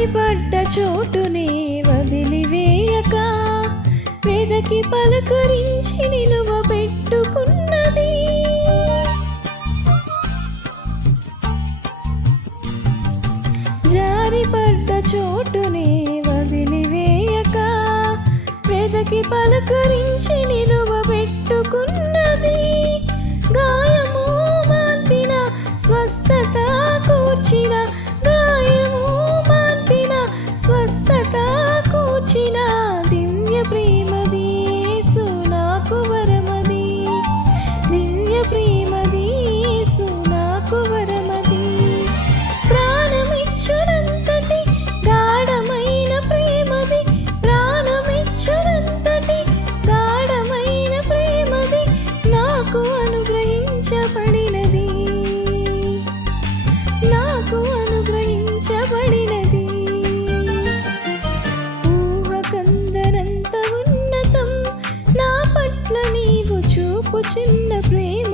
జారిపడ్డ చోటునే వదిలివేయక వెదకి పలకరించి నిలువబెట్టుకున్నది. జారిపడ్డ చోటునే వదిలివేయక వెదకి పలకరించి నిలువబెట్టుకున్నది. గాయము మాన్పిన స్వస్థత కూర్చిన, గాయము మాన్పిన స్వస్థత కూర్చిన దివ్య ప్రేమది యేసు నాకు వరమది. దివ్య ప్రేమది యేసు నాకు వరమది. ప్రాణమిచ్చునంతటి గాఢమైన ప్రేమది, ప్రాణమిచ్చునంతటి గాఢమైన ప్రేమది నాకు అనుగ్రహించబడినది, నాకు అనుగ్రహించబడినది. ఊహకందనంత ఉన్నతం నా పట్ల నీవు చూపుచున్న ప్రేమ